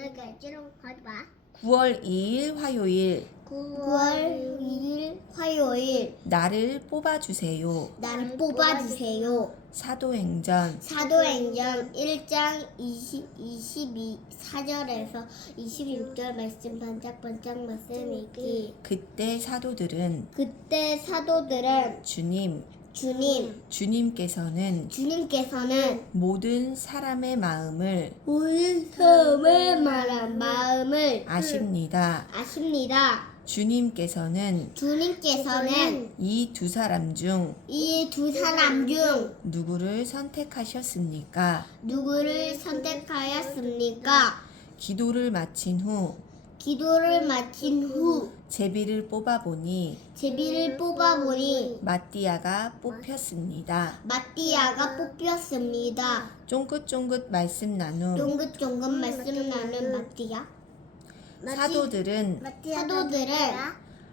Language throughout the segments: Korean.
내가 이제로 가지 마. 9월 2일 화요일 9월 2일 화요일 나를 뽑아주세요. 나를 뽑아주세요. 사도행전 사도행전 1장 20, 22 4절에서 26절 말씀 반짝반짝 말씀 읽기. 그때 사도들은 그때 사도들은 주님, 주님, 주님께서는 주님께서는 모든 사람의 마음을 모든 사람의 말한 마음을 아십니다. 아십니다. 주님께서는 주님께서는 이 두 사람 중 이 두 사람 중 누구를 선택하셨습니까? 누구를 선택하였습니까? 기도를 마친 후 기도를 마친 후 제비를 뽑아보니 제비를 뽑아보니 마띠아가 뽑혔습니다. 마띠아가 뽑혔습니다. 쫑긋쫑긋 말씀 나눔 쫑긋쫑긋 말씀 나는 마띠아. 사도들은 사도들은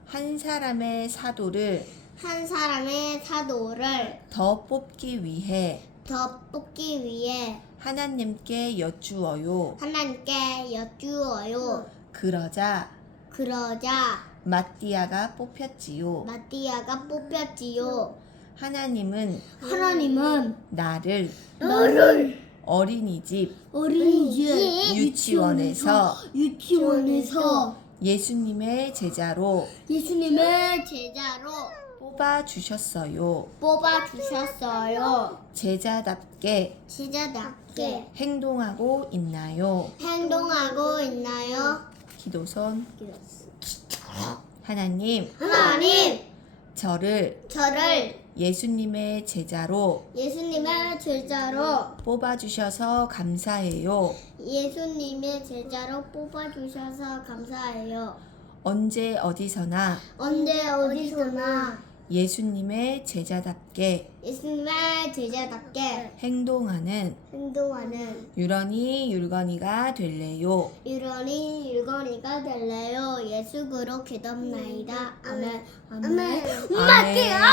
한 사람의 사도를 한 사람의 사도를 더 뽑기 위해 더 뽑기 위해 하나님께 여쭈어요. 하나님께 여쭈어요. 그러자 그러자 마띠아가 뽑혔지요. 마띠아가 뽑혔지요. 하나님은 하나님은 나를 너를 어린이집 어린이집 유치원에서 유치원에서 예수님의 제자로 예수님의 제자로 뽑아 주셨어요. 뽑아 주셨어요. 제자답게 제자답게 행동하고 있나요? 행동하고 있나요? 기도선 하나님 하나님, 저를 저를 예수님의 제자로 예수님의 제자로 뽑아 주셔서 감사해요. 예수님의 제자로 뽑아 주셔서 감사해요. 언제 어디서나 언제 어디서나 예수님의 제자답게 예수님의 제자답게 행동하는 행동하는 유런이 율건이가 될래요. 유런이 율건이가 될래요. 예수 그로 기도합나이다. 아멘. 아멘. 아멘. 엄마, 아, 아, 이거 내가